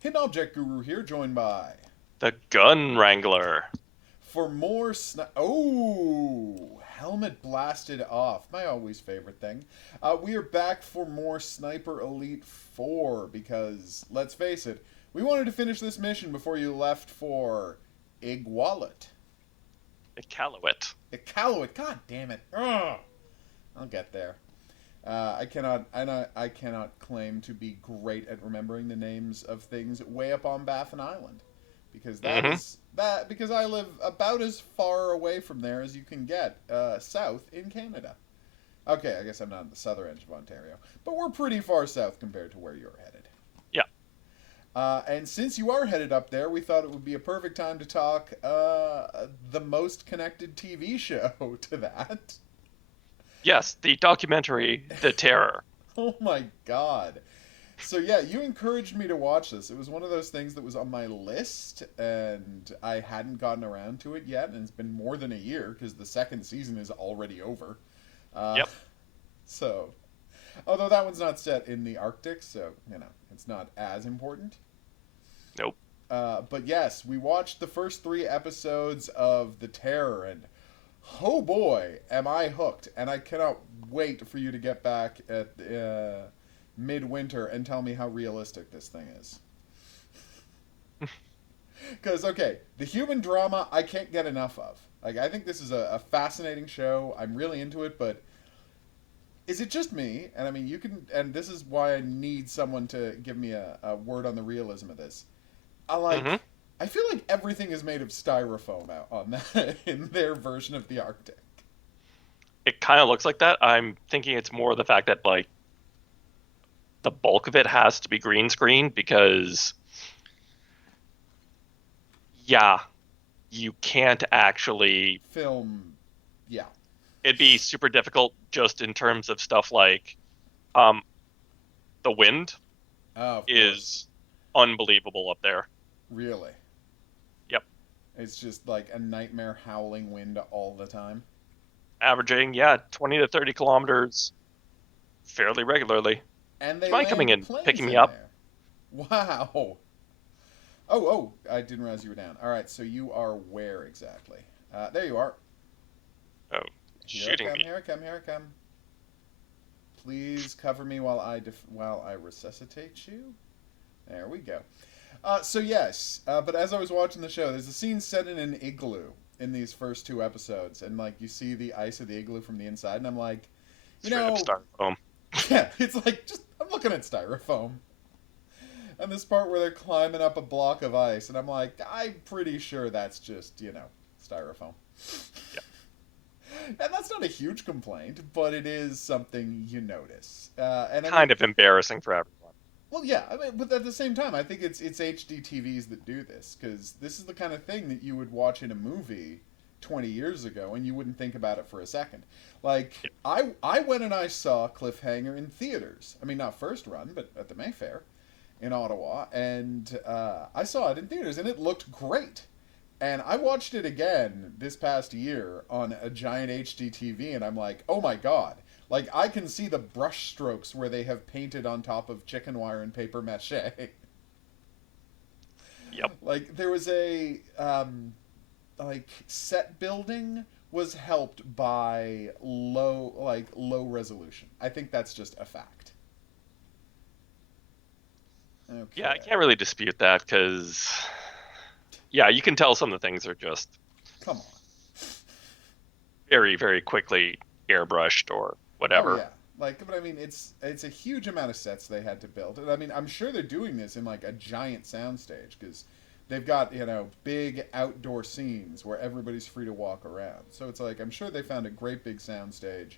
Hidden Object Guru here, joined by The Gun Wrangler. for more helmet blasted off. My always favorite thing. We are back for more Sniper Elite 4 because let's face it, we wanted to finish this mission before you left for Igualat. Iqaluit. Iqaluit. God damn it! Ugh. I'll get there. I cannot claim to be great at remembering the names of things way up on Baffin Island, because Mm-hmm. because I live about as far away from there as you can get south in Canada. Okay, I guess I'm not at the southern edge of Ontario, but we're pretty far south compared to where you're headed. Yeah. And since you are headed up there, we thought it would be a perfect time to talk the most connected TV show to that. Yes, the documentary The Terror. Oh my god. So yeah, you encouraged me to watch this. It was one of those things that was on my list and I hadn't gotten around to it yet, and it's been more than a year because the second season is already over. Uh, Yep. so, although that one's not set in the Arctic, so it's not as important. Nope. But yes, we watched the first three episodes of The Terror, and oh boy, am I hooked! And I cannot wait for you to get back at midwinter and tell me how realistic this thing is. Because okay, the human drama I can't get enough of. Like I think this is a fascinating show. I'm really into it, but is it just me? And I mean, you can, and this is why I need someone to give me a word on the realism of this. I Mm-hmm. like. I feel like everything is made of styrofoam out on that in their version of the Arctic. It kind of looks like that. I'm thinking it's more the fact that, like, the bulk of it has to be green screen because, yeah, you can't actually. Film, yeah. It'd be super difficult just in terms of stuff like um, the wind Oh, of course. is unbelievable up there. Really. Yep. It's just like a nightmare howling wind all the time. Averaging, yeah, 20 to 30 kilometers fairly regularly. Do And you they mind coming land and planes picking me in up? there. Wow. Oh, I didn't realize you were down. All right, so you are where exactly? There you are. Oh, Here I shooting come, me. here I come, here I come. Please cover me while while I resuscitate you. There we go. So yes, but as I was watching the show, there's a scene set in an igloo in these first two episodes, and like you see the ice of the igloo from the inside, and I'm like, you Straight up know, styrofoam. yeah, it's like just I'm looking at styrofoam, and this part where they're climbing up a block of ice, and I'm like, I'm pretty sure that's just styrofoam. Yeah. And that's not a huge complaint, but it is something you notice. And I Kind mean, of embarrassing for everyone. well, yeah, I mean, but at the same time, I think it's HD TVs that do this because this is the kind of thing that you would watch in a movie 20 years ago and you wouldn't think about it for a second. Like Yeah. I went and I saw Cliffhanger in theaters. I mean, not first run, but at the Mayfair in Ottawa, and I saw it in theaters and it looked great. And I watched it again this past year on a giant HD TV, and I'm like, oh my god. Like, I can see the brush strokes where they have painted on top of chicken wire and paper mache. Yep. Like, there was like, set building was helped by low resolution. I think that's just a fact. Yeah, I Okay. can't really dispute that because, yeah, you can tell some of the things are just Come on. very, very quickly airbrushed or Oh whatever. yeah. Like, but I mean, it's a huge amount of sets they had to build, and I mean, I'm sure they're doing this in like a giant soundstage because they've got big outdoor scenes where everybody's free to walk around. So it's like I'm sure they found a great big soundstage,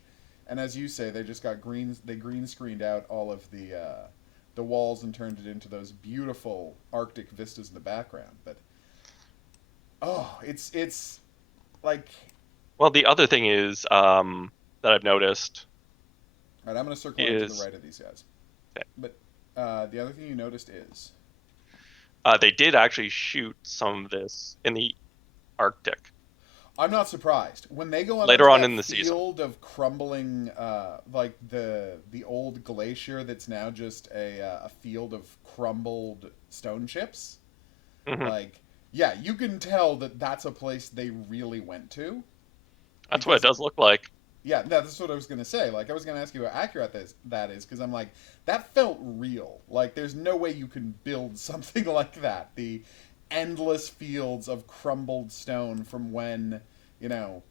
and as you say, they just got they green screened out all of the walls and turned it into those beautiful Arctic vistas in the background. But oh, it's like, Well, the other thing is that I've noticed all right, I'm gonna circle around to the is right of these guys. But the other thing you noticed is they did actually shoot some of this in the Arctic. I'm not surprised when they go out later onto on that in the season. field of crumbling, like the old glacier that's now just a field of crumbled stone chips. Hmm. Like, yeah, you can tell that that's a place they really went to That's what it because does look like. yeah, that's what I was gonna say. Like, I was gonna ask you how accurate that is because I'm like, that felt real. Like, there's no way you can build something like that. The endless fields of crumbled stone from when, you know,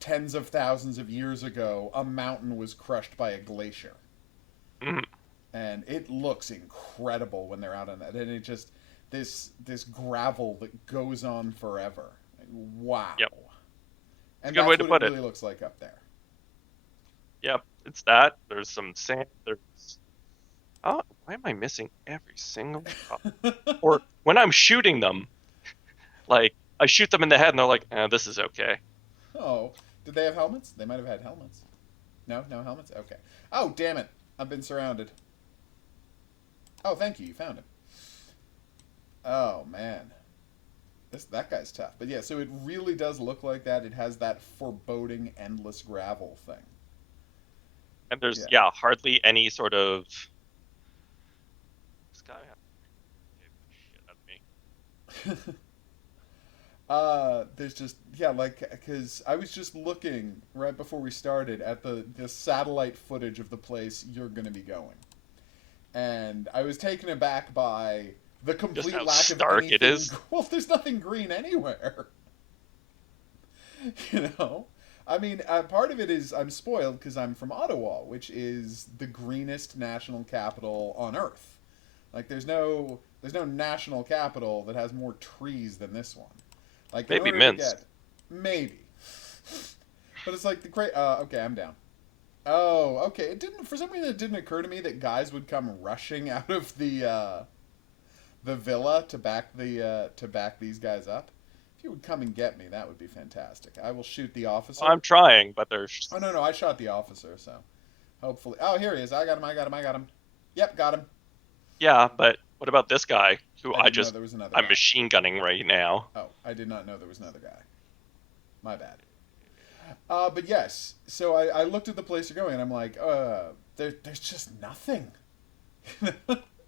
tens of thousands of years ago, a mountain was crushed by a glacier, Hmm. and it looks incredible when they're out on that. And it just this gravel that goes on forever. Like, wow. Yep, it's a And good way that's to what it put it. really looks like up there. Yep, it's that. There's some sand. There's oh, why am I missing every single? Or when I'm shooting them, like I shoot them in the head, and they're like, "This is okay." Oh, did they have helmets? They might have had helmets. No, no helmets. Okay. Oh, damn it! I've been surrounded. Oh, thank you. You found him. Oh man, that guy's tough. But yeah, so it really does look like that. It has that foreboding, endless gravel thing. And there's Yeah. yeah, hardly any sort of this guy gave the shit out of me. There's just yeah, like because I was just looking right before we started at the satellite footage of the place you're going to be going, and I was taken aback by the Just complete how lack of stark it anything. is. Well, there's nothing green anywhere. You know, I mean, part of it is I'm spoiled because I'm from Ottawa, which is the greenest national capital on Earth. Like, there's no national capital that has more trees than this one. Like, in Maybe order to Minsk. get maybe, but it's like the great. Okay, I'm down. Oh, okay. It didn't for some reason it didn't occur to me that guys would come rushing out of the villa to back these guys up. If you would come and get me, that would be fantastic. I will shoot the I'm officer. trying, but there's Oh no, I shot the officer, so hopefully. Oh, here he is. I got him. I got him. I got him. Yep, got him. yeah, but what about this guy who I didn't know there was another I'm guy. machine gunning right now? Oh, I did not know there was another guy. My bad. But yes, so I looked at the place you're going, and I'm like, there's just nothing.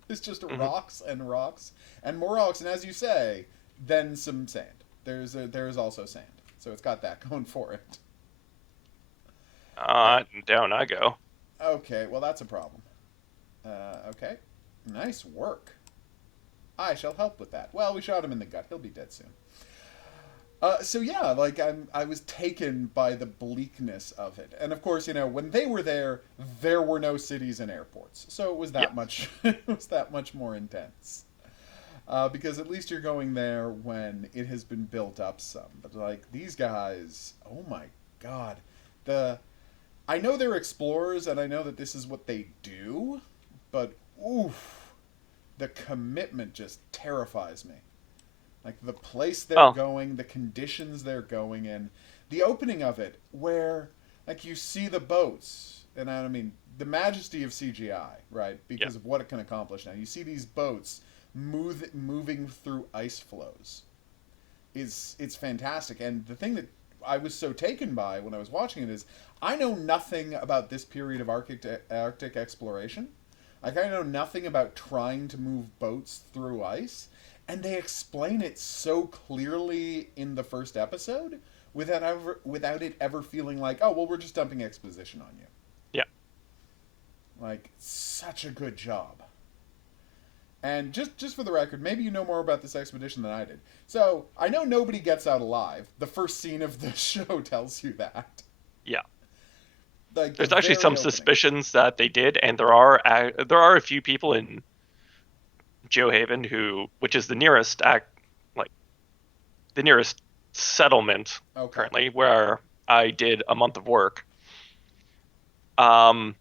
It's just Hmm. rocks and rocks and more rocks, and as you say, then some sand. There is also sand, so it's got that going for it. Uh, Down I go. okay, well that's a problem. Okay, nice work. I shall help with that. Well, we shot him in the gut. He'll be dead soon. So yeah, like I was taken by the bleakness of it, and of course, you know, when they were there were no cities and airports, so it was Yeah, that much, it was that much more intense. Because at least you're going there when it has been built up some. But like these guys, oh my god, the I know they're explorers, and I know that this is what they do, but oof, the commitment just terrifies me. Like the place they're well, going, the conditions they're going in, the opening of it, where like you see the boats, and I mean the majesty of CGI, right? yeah. Because of what it can accomplish now. You see these boats moving through ice flows. It's fantastic, and the thing that I was so taken by when I was watching it is I know nothing about this period of Arctic exploration. Like I know nothing about trying to move boats through ice, and they explain it so clearly in the first episode without it ever feeling like, oh well, we're just dumping exposition on you. Yeah. Like such a good job. And just for the record, maybe you know more about this expedition than I did. So I know nobody gets out alive. The first scene of the show tells you that. Yeah. Like the There's actually very some opening. suspicions that they did, and there are a few people in Geohaven which is the nearest like the nearest settlement Okay. currently, where I did a month of work. Um,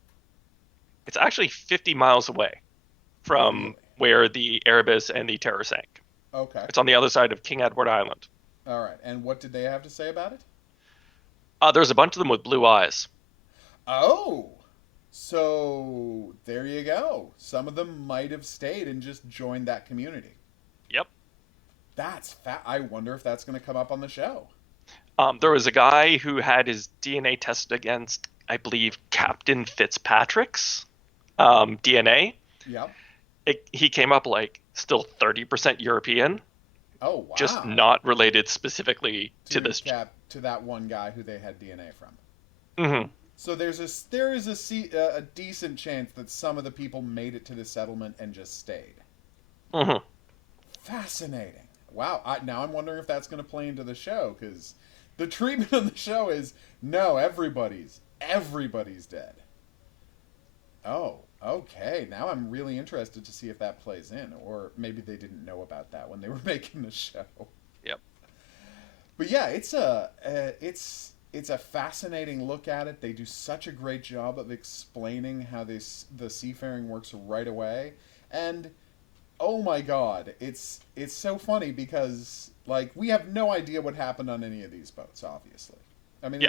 it's actually 50 miles away Really? from where the Erebus and the Terror sank. Okay. It's on the other side of King Edward Island. All right. And what did they have to say about it? There's a bunch of them with blue eyes. Oh. So there you go. Some of them might have stayed and just joined that community. Yep. That's I wonder if that's going to come up on the show. There was a guy who had his DNA tested against, I believe, Captain Fitzpatrick's DNA. Yep. He came up like still 30% European, Oh just wow. not related specifically to To this. cap to that one guy who they had DNA from. Hmm. So there is a decent chance that some of the people made it to the settlement and just stayed. Hmm. Fascinating. Wow. Now I'm wondering if that's going to play into the show because the treatment on the show is no, everybody's dead. Oh, okay. Now I'm really interested to see if that plays in, or maybe they didn't know about that when they were making the show. Yep. But yeah, it's a fascinating look at it. They do such a great job of explaining how the seafaring works right away, and oh my god, it's so funny because like we have no idea what happened on any of these boats. Obviously, I mean Yeah.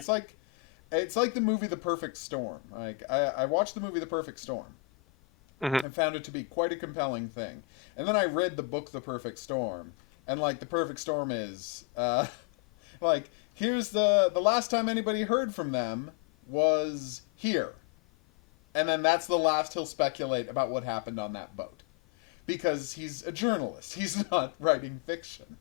it's like the movie The Perfect Storm. Like I watched the movie The Perfect Storm Hmm. and found it to be quite a compelling thing, and then I read the book The Perfect Storm, and like The Perfect Storm is like here's the last time anybody heard from them was here, and then that's the last he'll speculate about what happened on that boat because he's a journalist. He's not writing fiction.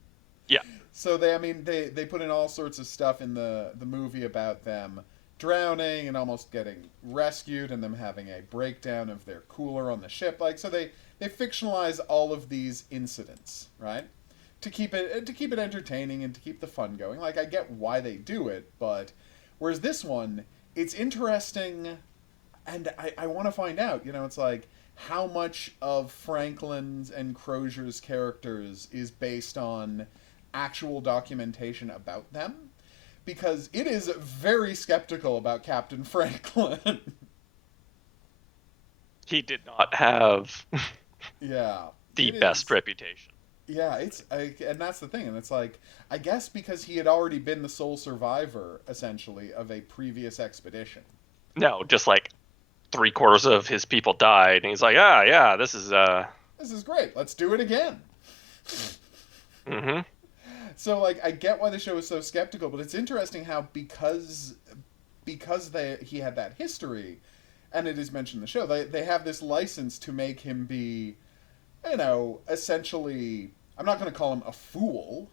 Yeah. So they put in all sorts of stuff in the movie about them drowning and almost getting rescued and them having a breakdown of their cooler on the ship. Like so they fictionalize all of these incidents, right? To keep it entertaining and to keep the fun going. Like I get why they do it, but whereas this one, it's interesting and I want to find out, it's like how much of Franklin's and Crozier's characters is based on actual documentation about them because it is very skeptical about Captain Franklin. He did not have Yeah, the it best is. reputation. Yeah, and that's the thing, and it's like I guess because he had already been the sole survivor essentially of a previous expedition. No, just like three-quarters of his people died, and he's like, yeah, this is This is great. Let's do it again. Hmm. So like I get why the show is so skeptical, but it's interesting how because he had that history, and it is mentioned in the show, they have this license to make him be, essentially. I'm not going to call him a fool,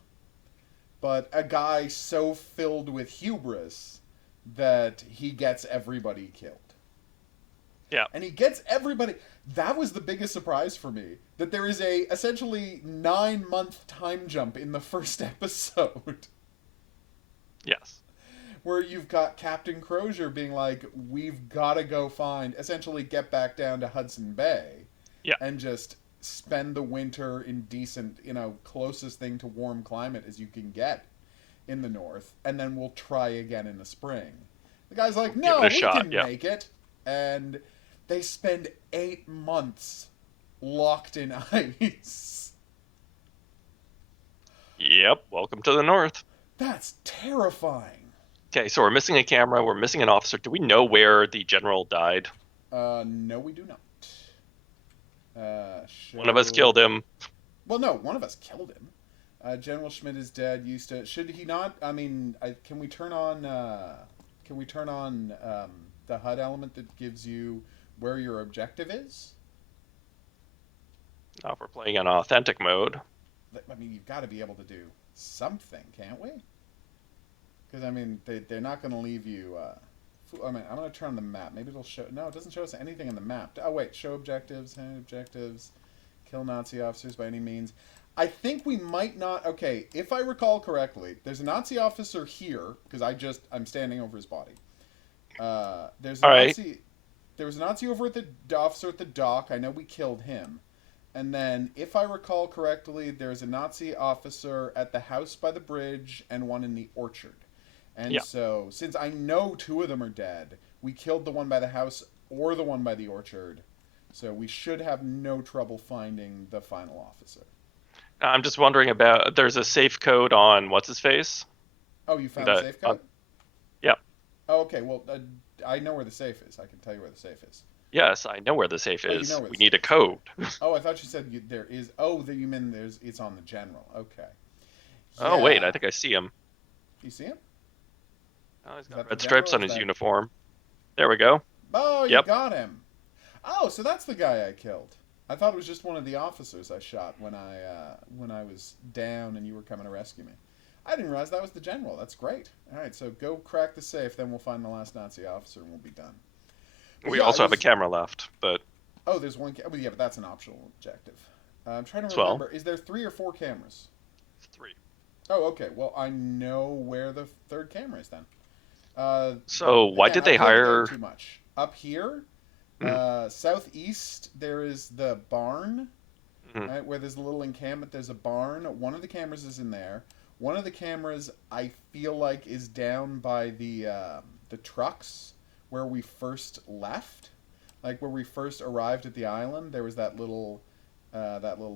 but a guy so filled with hubris that he gets everybody killed. Yeah. And he gets everybody. That was the biggest surprise for me. That there is a essentially 9-month time jump in the first episode. Yes. Where you've got Captain Crozier being like, we've got to go essentially get back down to Hudson Bay. Yeah. And just spend the winter in decent, closest thing to warm climate as you can get in the north. And then we'll try again in the spring. The guy's like, no, Give it a we shot. can Yeah. make it. And they spend 8 months locked in ice. Yep. Welcome to the North. That's terrifying. Okay, so we're missing a camera. We're missing an officer. Do we know where the general died? No, we do not. One of us killed him. Well, no, one of us killed him. General Schmidt is dead. Should he not? I mean, can we turn on? Can we turn on the HUD element that gives you where your objective is? Now, if we're playing in authentic mode, I mean, you've got to be able to do something, can't we? Because I mean, they're not going to leave you. I mean, I'm going to turn on the map. Maybe it'll show. No, it doesn't show us anything on the map. Oh wait, show objectives. Objectives. Kill Nazi officers by any means. I think we might not. Okay, if I recall correctly, there's a Nazi officer here because I'm standing over his body. There's a All right. Nazi. There was a Nazi over at the officer at the dock. I know we killed him. And then, if I recall correctly, there's a Nazi officer at the house by the bridge and one in the orchard. And Yeah. so, since I know 2 of them are dead, we killed the one by the house or the one by the orchard. So we should have no trouble finding the final officer. I'm just wondering about. There's a safe code on what's his face. Oh, you found the safe code? Yep. Oh, okay, well, I know where the safe is. I can tell you where the safe is. Yes, I know where the safe Oh, you is. know where the We need a safe is. code. Oh, I thought you said there is. Oh, you mean it's on the general. Okay. Oh wait, Yeah. I think I see him. You see him? Oh, he's Is got that the red general stripes or on is his that... uniform. There we go. Oh, you Yep. got him. Oh, so that's the guy I killed. I thought it was just one of the officers I shot when I was down and you were coming to rescue me. I didn't realize that was the general. That's great. All right, so go crack the safe, then we'll find the last Nazi officer and we'll be done. But We yeah, also have a camera left, but Oh, there's one. Well, yeah, but that's an optional objective. I'm trying to as well. remember. Is there 3 or 4 cameras? 3. Oh, okay. Well, I know where the third camera is then. So why Again, did they I played the game hire? too much? Up here, Mhm. southeast, there is the barn, Mhm. right, where there's a little encampment. There's a barn. One of the cameras is in there. One of the cameras, I feel like, is down by the trucks where we first left, like where we first arrived at the island. There was that little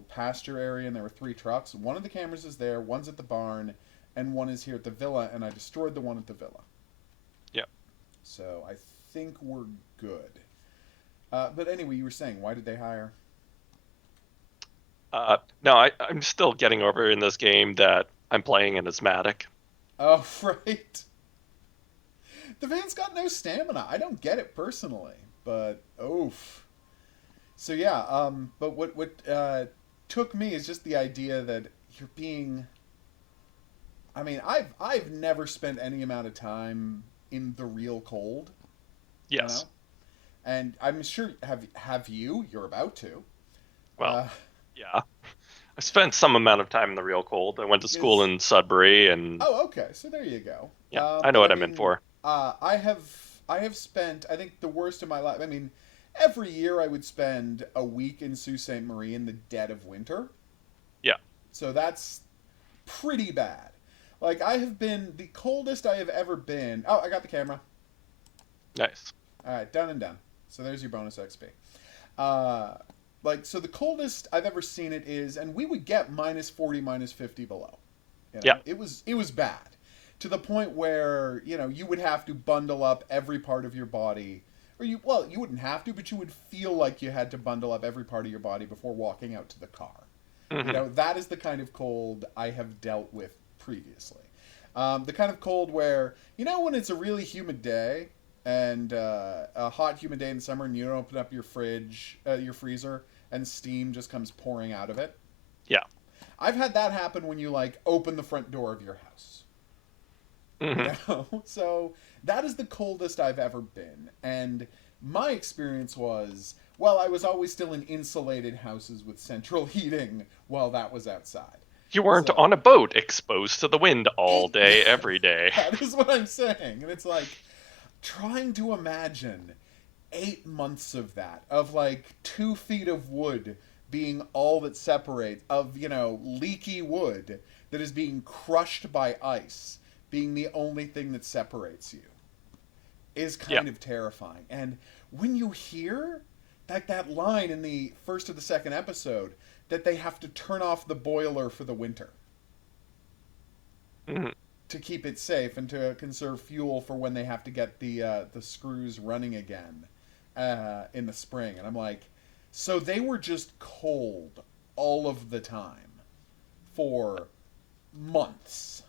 pasture area, and there were 3 trucks. One of the cameras is there. One's at the barn, and one is here at the villa. And I destroyed the one at the villa. Yeah. So I think we're good. But anyway, you were saying, why did they hire? No, I'm still getting over in this game that I'm playing an asthmatic. Oh, right. The man's got no stamina. I don't get it personally, but oof. So yeah, but what took me is just the idea that you're being. I mean, I've never spent any amount of time in the real cold, you know, Yes. and I'm sure have you? You're about to. Well, Uh, yeah. I spent some amount of time in the real cold. I went to school is in Sudbury, and Oh, okay. So there you go. yeah, I know But I what I'm in mean, for. I have spent, I think, the worst of my life. I mean, every year I would spend a week in Sault Ste. Marie in the dead of winter. Yeah. So that's pretty bad. Like, I have been the coldest I have ever been. Oh, I got the camera. Nice. All right, done and done. So there's your bonus XP. Uh, so the coldest I've ever seen it is, and we would get -40, -50 below. You know, Yeah. it was bad, to the point where you would have to bundle up every part of your body, or you wouldn't have to, but you would feel like you had to bundle up every part of your body before walking out to the car. Hmm. That is the kind of cold I have dealt with previously. The kind of cold where when it's a really humid day and a hot humid day in the summer, and you don't open up your your freezer, and steam just comes pouring out of it. Yeah. I've had that happen when you open the front door of your house. Hmm. So that is the coldest I've ever been. And my experience was, well, I was always still in insulated houses with central heating while that was outside. You weren't So on a boat exposed to the wind all day, every day. that is what I'm saying. And it's like trying to imagine 8 months of that, of 2 feet of wood being all that separates, of leaky wood that is being crushed by ice being the only thing that separates you, is Yeah. kind of terrifying. And when you hear that line in the first or the second episode, that they have to turn off the boiler for the winter Hmm. to keep it safe and to conserve fuel for when they have to get the screws running again in the spring. And I'm like, so they were just cold all of the time for months,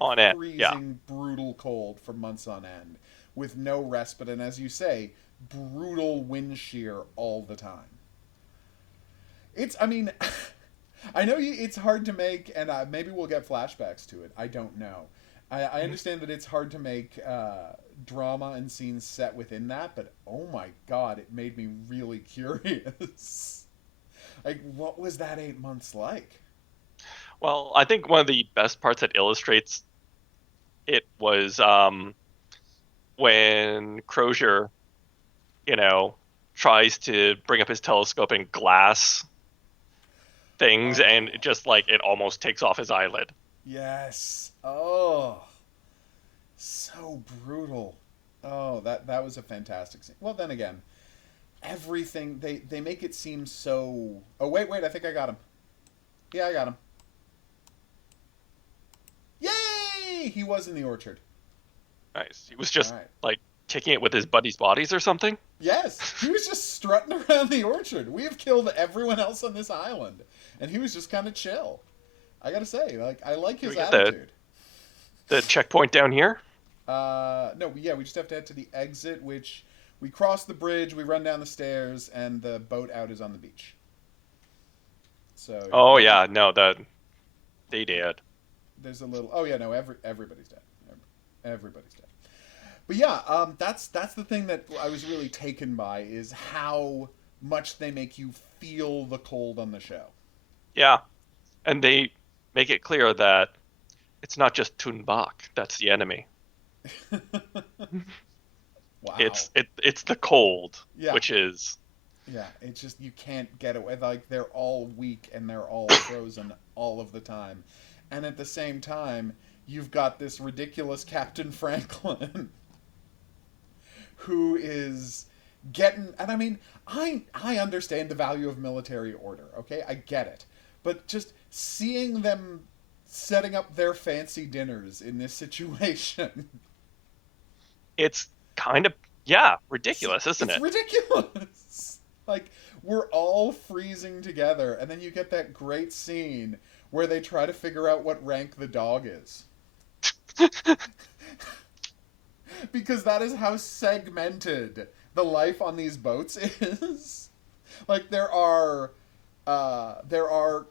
On end. Yeah. freezing, brutal cold for months on end, with no respite, and as you say, brutal wind shear all the time. I mean, I know it's hard to make, and maybe we'll get flashbacks to it. I don't know. I understand that it's hard to make drama and scenes set within that, but oh my god, it made me really curious. What was that 8 months like? Well, I think one of the best parts that illustrates it was when Crozier, tries to bring up his telescope and glass things, and Oh, it almost takes off his eyelid. yes. Oh, so brutal. Oh, that was a fantastic scene. Well, then again, everything they make it seem so. Oh, wait, I think I got him. Yeah, I got him. Yay! He was in the orchard. Nice. He was All just right. kicking it with his buddies' bodies or something. Yes, he was just strutting around the orchard. We have killed everyone else on this island, and he was just kind of chill. I gotta say, I like Can his we get the attitude. The checkpoint down here? No, yeah, we just have to head to the exit, which we cross the bridge, we run down the stairs, and the boat out is on the beach. So you Oh run. yeah, no, they did. There's a little. Oh yeah, no, everybody's dead. Everybody's dead. But yeah, that's the thing that I was really taken by is how much they make you feel the cold on the show. Yeah, and they make it clear that it's not just Tunbach that's the enemy. Wow. It's the cold, Yeah, which is yeah. It's just you can't get away. Like they're all weak and they're all frozen all of the time, and at the same time, you've got this ridiculous Captain Franklin who is getting. And I mean, I understand the value of military order. Okay, I get it, but just seeing them setting up their fancy dinners in this situation. it's kind of yeah, ridiculous, isn't It's it? ridiculous. Like we're all freezing together, and then you get that great scene where they try to figure out what rank the dog is, because that is how segmented the life on these boats is. Like there are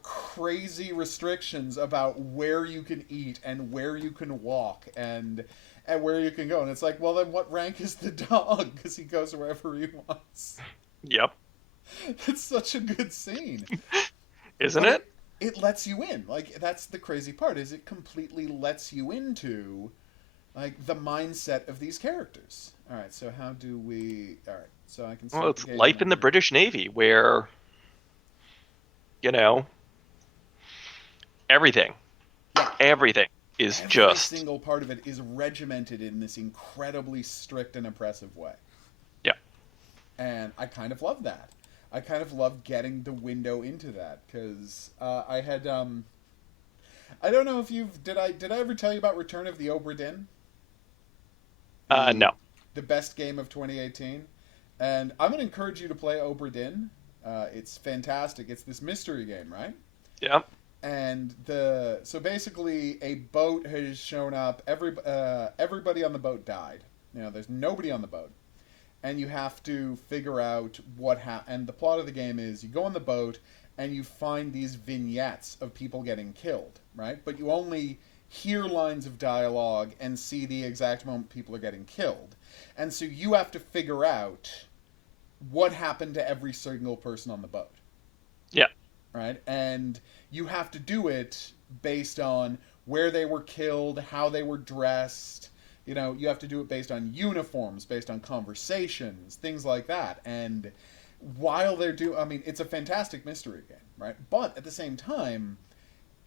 crazy restrictions about where you can eat and where you can walk and where you can go. And it's like, well, then what rank is the dog? Because he goes wherever he wants. Yep, It's such a good scene, isn't but it? it lets you in. Like that's the crazy part is it completely lets you into like the mindset of these characters. All right, so how do we? All right, so I can Well, start the it's game life in the whenever. British Navy where, you know, everything, Yeah, everything is every just single part of it is regimented in this incredibly strict and oppressive way, yeah. and I kind of love that. I kind of love getting the window into that because I had I don't know if you've did I ever tell you about Return of the Obra Dinn, the No. the best game of 2018, and I'm gonna encourage you to play Obra Dinn. It's fantastic. It's this mystery game, right? Yeah. And the so basically a boat has shown up. Everybody on the boat died. You know, there's nobody on the boat, and you have to figure out what happened. And the plot of the game is you go on the boat and you find these vignettes of people getting killed, right? But you only hear lines of dialogue and see the exact moment people are getting killed. And so you have to figure out what happened to every single person on the boat, Yeah. right? And you have to do it based on where they were killed, how they were dressed. You know, you have to do it based on uniforms, based on conversations, things like that. And while they're I mean, it's a fantastic mystery game, right? But at the same time,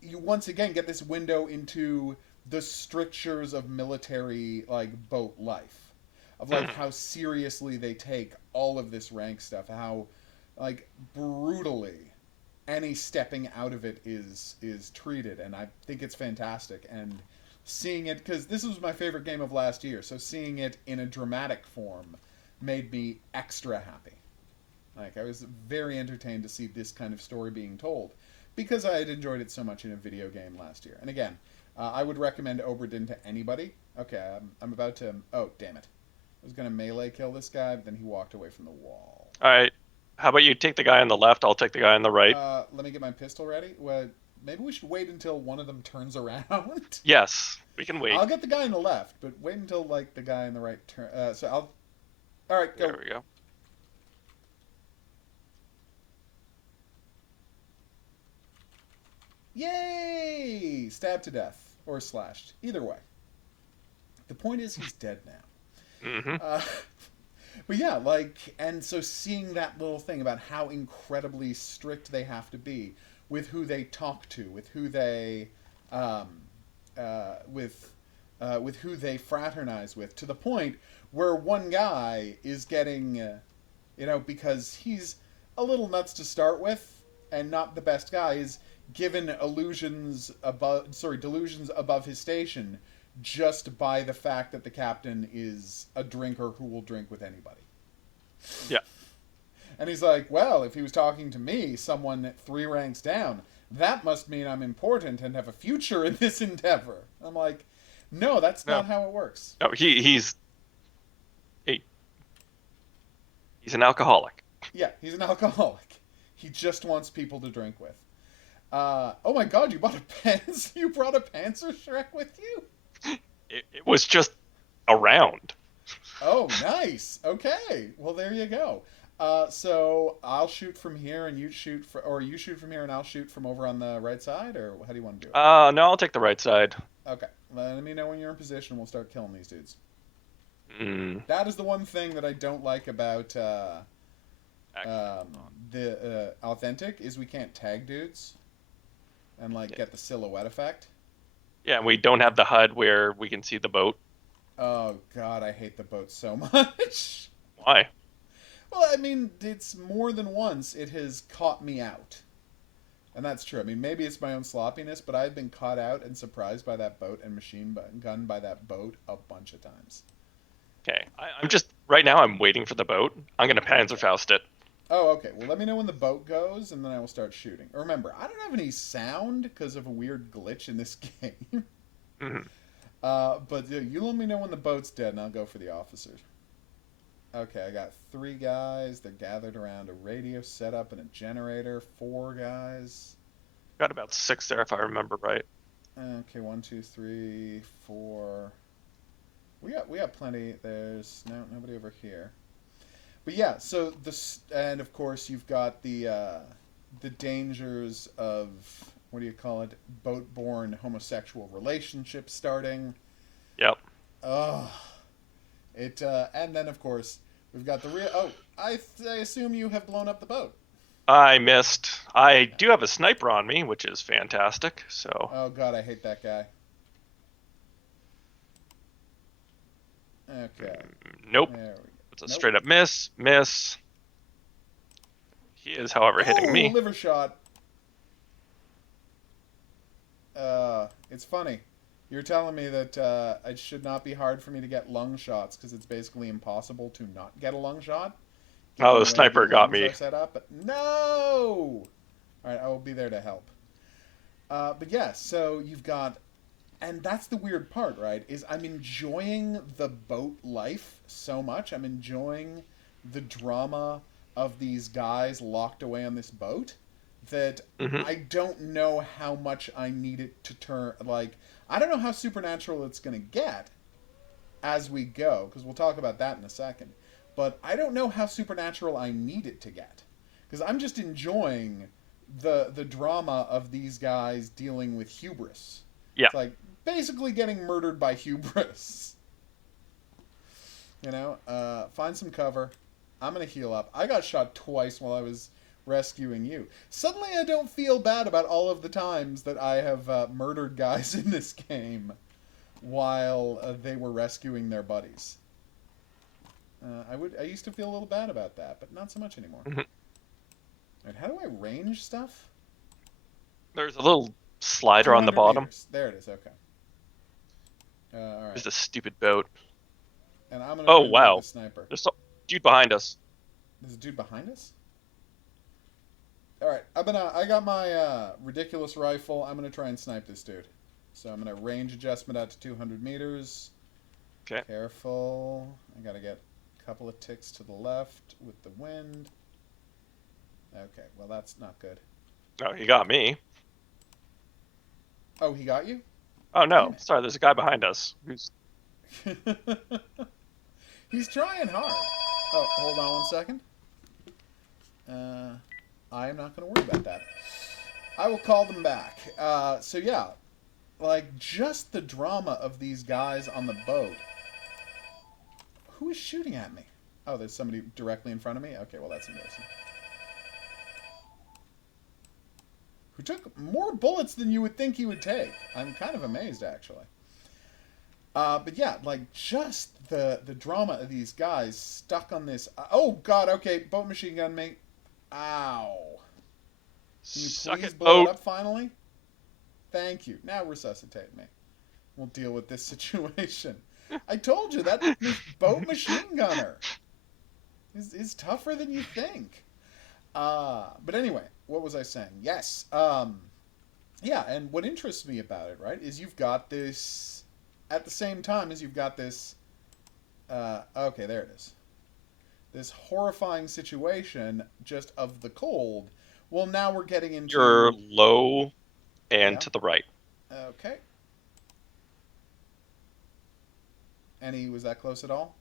you once again get this window into the strictures of military like boat life, of like how seriously they take all of this rank stuff, how like brutally any stepping out of it is treated, and I think it's fantastic. And seeing it because this was my favorite game of last year, so seeing it in a dramatic form made me extra happy. Like I was very entertained to see this kind of story being told because I had enjoyed it so much in a video game last year. And again, I would recommend Obra Dinn to anybody. Okay, I'm about to. Oh, damn it! I was gonna melee kill this guy, but then he walked away from the wall. All right. How about you take the guy on the left? I'll take the guy on the right. Let me get my pistol ready. Well, maybe we should wait until one of them turns around. Yes, we can wait. I'll get the guy on the left, but wait until like the guy on the right turn. So I'll. All right, go. There we go. Yay! Stabbed to death or slashed. Either way. The point is he's dead now. Hmm. But yeah, like, and so seeing that little thing about how incredibly strict they have to be with who they talk to, with who they, um, with who they fraternize with, to the point where one guy is getting, because he's a little nuts to start with and not the best guy, is given delusions above his station just by the fact that the captain is a drinker who will drink with anybody. Yeah. And he's like, well, if he was talking to me, someone 3 ranks down, that must mean I'm important and have a future in this endeavor. I'm like, No, that's No, not how it works. no, he, he's an alcoholic. Yeah, he's an alcoholic. He just wants people to drink with. Oh my God, you bought a Panzer? You brought a Panzer Shrek with you? It was just around. Oh, nice. Okay, well there you go. So I'll shoot from here, and or you shoot from here, and I'll shoot from over on the right side, or how do you want to do it? No, I'll take the right side. Okay, let me know when you're in position. We'll start killing these dudes. Mm, That is the one thing that I don't like about action. the authentic is we can't tag dudes and like Yeah. get the silhouette effect. Yeah, and we don't have the HUD where we can see the boat. Oh God, I hate the boat so much. Why? Well, I mean, it's more than once it has caught me out. And that's true. I mean, maybe it's my own sloppiness, but I've been caught out and surprised by that boat and machine gun by that boat a bunch of times. Okay, I'm just right now. I'm waiting for the boat. I'm gonna Panzerfaust it. Oh, okay. Well, let me know when the boat goes, and then I will start shooting. Remember, I don't have any sound because of a weird glitch in this game. Hmm. But you let me know when the boat's dead, and I'll go for the officers. Okay, I got 3 guys. They're gathered around a radio setup and a generator. 4 guys. Got about 6 there if I remember right. Okay, 1, 2, 3, 4. We got plenty. There's nobody over here. But yeah, so this, and of course you've got the dangers of, what do you call it, boat-borne homosexual relationships starting. Yep. Oh, and then of course we've got the real. Oh, I assume you have blown up the boat. I missed. I do have a sniper on me, which is fantastic. So Oh God, I hate that guy. Okay, nope. there we go. It's a Nope. straight up miss. Miss. He is, however, hitting Oh, me. liver shot. It's funny. You're telling me that it should not be hard for me to get lung shots because it's basically impossible to not get a lung shot. given Oh, the way sniper got lungs me. are set up. But no. All right, I will be there to help. But yeah, so you've got, and that's the weird part, right? Is I'm enjoying the boat life so much. I'm enjoying the drama of these guys locked away on this boat that Hmm. I don't know how much I need it to turn. Like, I don't know how supernatural it's going to get as we go, because we'll talk about that in a second. But I don't know how supernatural I need it to get, because I'm just enjoying the drama of these guys dealing with hubris. Yeah. It's like basically getting murdered by hubris. You know, find some cover. I'm gonna heal up. I got shot twice while I was rescuing you. Suddenly, I don't feel bad about all of the times that I have murdered guys in this game while they were rescuing their buddies. I used to feel a little bad about that, but not so much anymore. Mhm. Right, how do I range stuff? There's a little slider on the 200 bottom. meters. There it is. Okay. All right. There's a stupid boat. And I'm gonna Oh, try and wow. get the sniper. There's a dude behind us. There's a dude behind us. All right, I got my ridiculous rifle. I'm gonna try and snipe this dude. So I'm gonna range adjustment out to 200 meters. Okay. Careful. I gotta get a couple of ticks to the left with the wind. Okay, well that's not good. Oh, he got me. Oh, he got you? Oh Damn no, it. sorry. There's a guy behind us. Who's? He's trying hard. Oh, hold on one second. I am not going to worry about that. I will call them back. So yeah, like just the drama of these guys on the boat. Who is shooting at me? Oh, there's somebody directly in front of me? Okay, well that's embarrassing. Who took more bullets than you would think he would take. I'm kind of amazed, actually. But yeah, like just the drama of these guys stuck on this. Oh God, okay, boat machine gun me. Ow! Can you Suck please it, blow it boat. up finally? Thank you. Now resuscitate me. We'll deal with this situation. I told you that this boat machine gunner is tougher than you think. But anyway, what was I saying? Yes. Yeah, and what interests me about it, right, is you've got this at the same time as you've got this, okay, there it is. This horrifying situation just of the cold. Well, now we're getting You're into. low and Yeah. to the right. Okay. Any was that close at all?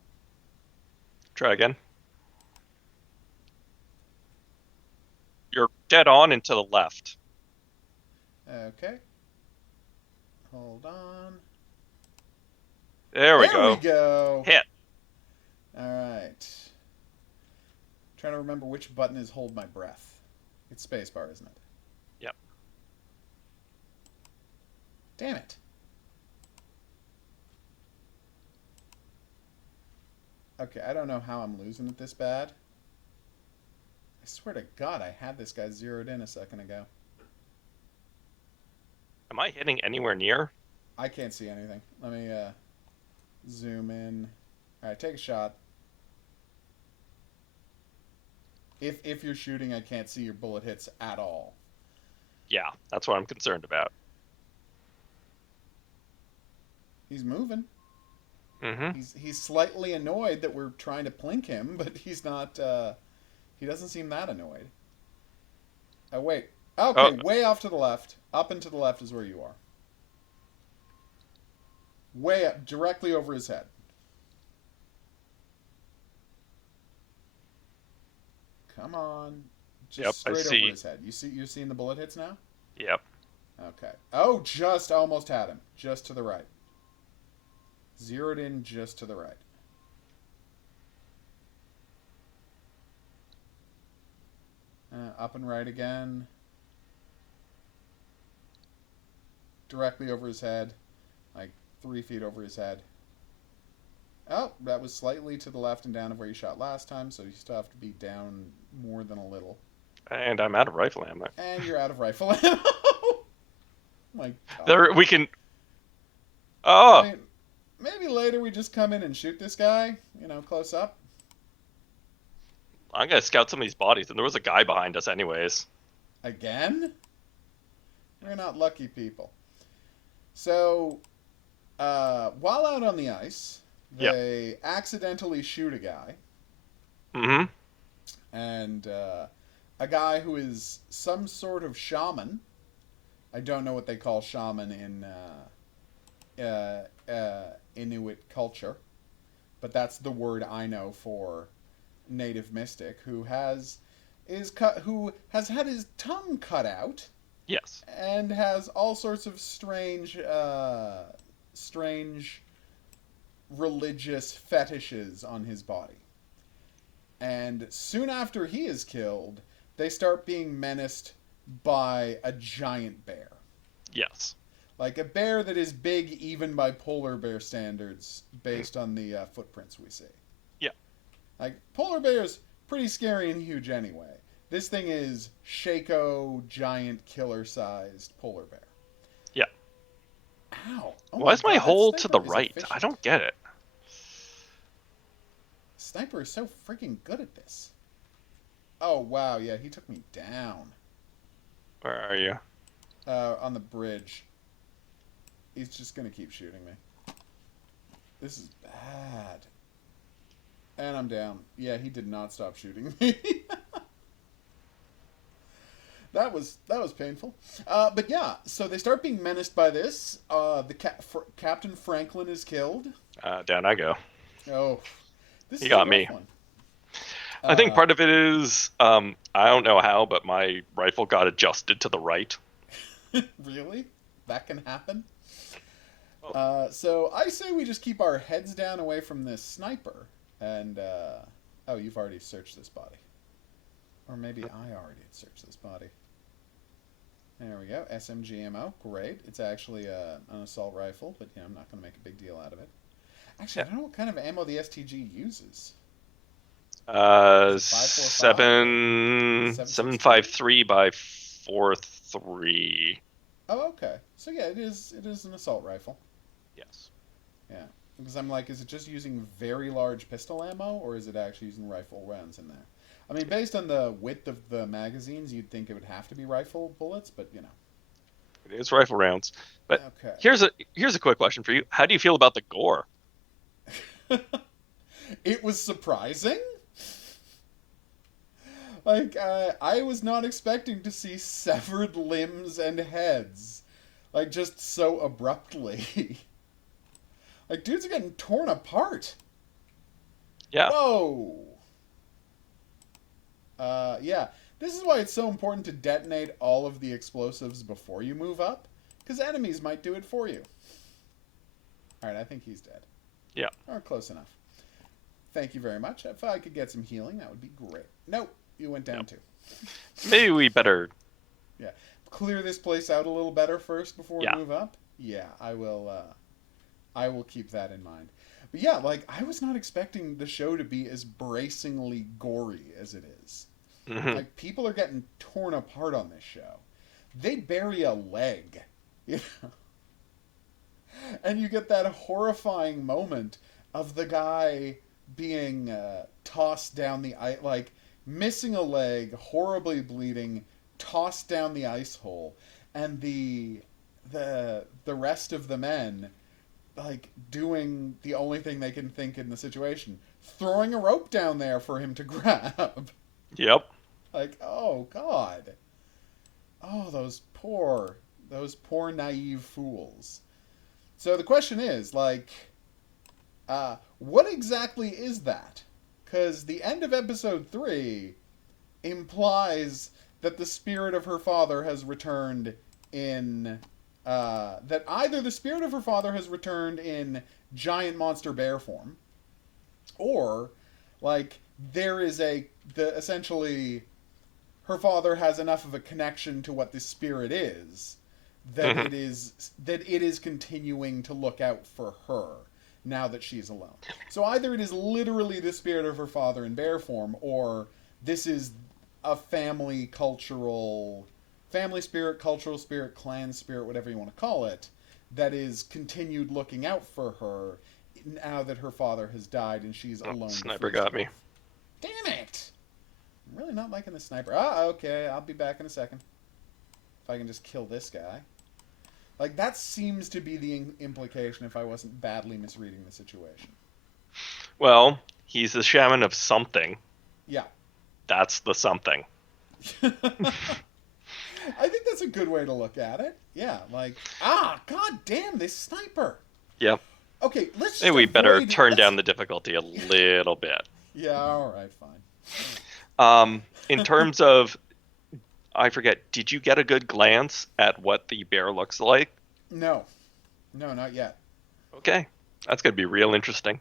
Try again. You're dead on and to the left. Okay. Hold on. There we There go. we go. Hit. All right. Trying to remember which button is hold my breath. It's spacebar, isn't it? Yep. Damn it. Okay, I don't know how I'm losing it this bad. I swear to God, I had this guy zeroed in a second ago. Am I hitting anywhere near? I can't see anything. Let me zoom in. All right, take a shot. If you're shooting, I can't see your bullet hits at all. Yeah, that's what I'm concerned about. He's moving. Mm-hmm. He's slightly annoyed that we're trying to plink him, but he's not. He doesn't seem that annoyed. Oh wait. Okay, way off to the left. Up and to the left is where you are. Way up, directly over his head. Come on. Just Yep, I straight see. over his head. You're seeing the bullet hits now? Yep. Okay. Oh, just almost had him. Just to the right. Zeroed in just to the right. Up and right again. Directly over his head. Like 3 feet over his head. Oh, that was slightly to the left and down of where you shot last time, so you still have to be down more than a little. And I'm out of rifle ammo. And you're out of rifle ammo. My God. There, we can. Oh, I mean, maybe later we just come in and shoot this guy, close up. I'm gonna scout some of these bodies, and there was a guy behind us, anyways. Again? We're not lucky people. So, while out on the ice, they accidentally shoot a guy. Mm-hmm. And a guy who is some sort of shaman. I don't know what they call shaman in Inuit culture, but that's the word I know for native mystic who has had his tongue cut out. Yes. And has all sorts of strange religious fetishes on his body. And soon after he is killed, they start being menaced by a giant bear. Yes. Like a bear that is big even by polar bear standards based on the footprints we see. Yeah. Like, polar bears, pretty scary and huge anyway. This thing is Shaco, giant, killer-sized polar bear. Yeah. Ow. Oh Why is my God, that hole to the sniper is right? efficient. I don't get it. Sniper is so freaking good at this. Oh, wow, yeah, he took me down. Where are you? On the bridge. He's just gonna keep shooting me. This is bad. And I'm down. Yeah, he did not stop shooting me. That was painful. But yeah, so they start being menaced by this. Captain Franklin is killed. Down I go. Oh, this He is got a rough me. one. I think part of it is, I don't know how, but my rifle got adjusted to the right. Really? That can happen? Oh. So I say we just keep our heads down away from this sniper. And, oh, you've already searched this body. Or maybe I already had searched this body. There we go. SMG ammo. Great. It's actually an assault rifle, but I'm not going to make a big deal out of it. Actually, I don't know what kind of ammo the STG uses. 753 by 43. Oh, okay. So yeah, it is an assault rifle. Yes. Yeah. Because I'm like, is it just using very large pistol ammo, or is it actually using rifle rounds in there? I mean, based on the width of the magazines, you'd think it would have to be rifle bullets, but It's rifle rounds. But Okay. here's a quick question for you. How do you feel about the gore? It was surprising. Like, I was not expecting to see severed limbs and heads. Like, just so abruptly. Like, dudes are getting torn apart. Yeah. Whoa! Yeah. This is why it's so important to detonate all of the explosives before you move up. Because enemies might do it for you. Alright, I think he's dead. Yeah. Or close enough. Thank you very much. If I could get some healing, that would be great. Nope, you went down too. Maybe we better. Yeah. Clear this place out a little better first before Yeah. we move up. Yeah, I will. I will keep that in mind. But yeah, like I was not expecting the show to be as bracingly gory as it is. Mhm. Like people are getting torn apart on this show. They bury a leg, you know, and you get that horrifying moment of the guy being tossed down the ice, like missing a leg, horribly bleeding, tossed down the ice hole, and the rest of the men like doing the only thing they can think in the situation, throwing a rope down there for him to grab. Yep. Like, oh god. Oh, those poor naive fools. So the question is, like, what exactly is that? Because the end of episode 3 implies that the spirit of her father has returned in. That either the spirit of her father has returned in giant monster bear form, or, like, there is essentially, her father has enough of a connection to what this spirit is that Mhm. it is continuing to look out for her now that she's alone. So either it is literally the spirit of her father in bear form, or this is a family spirit, cultural spirit, clan spirit, whatever you want to call it, that is continued looking out for her now that her father has died and she's Oh, alone. sniper got me. Damn it! I'm really not liking the sniper. Ah, okay, I'll be back in a second. If I can just kill this guy. Like, that seems to be the implication if I wasn't badly misreading the situation. Well, he's the shaman of something. Yeah. That's the something. I think that's a good way to look at it. Yeah, like, god damn, this sniper. Yep. Okay, let's Maybe we better turn down the difficulty a little bit. Yeah, alright, fine. In terms of, I forget, did you get a good glance at what the bear looks like? No, not yet. Okay. That's going to be real interesting.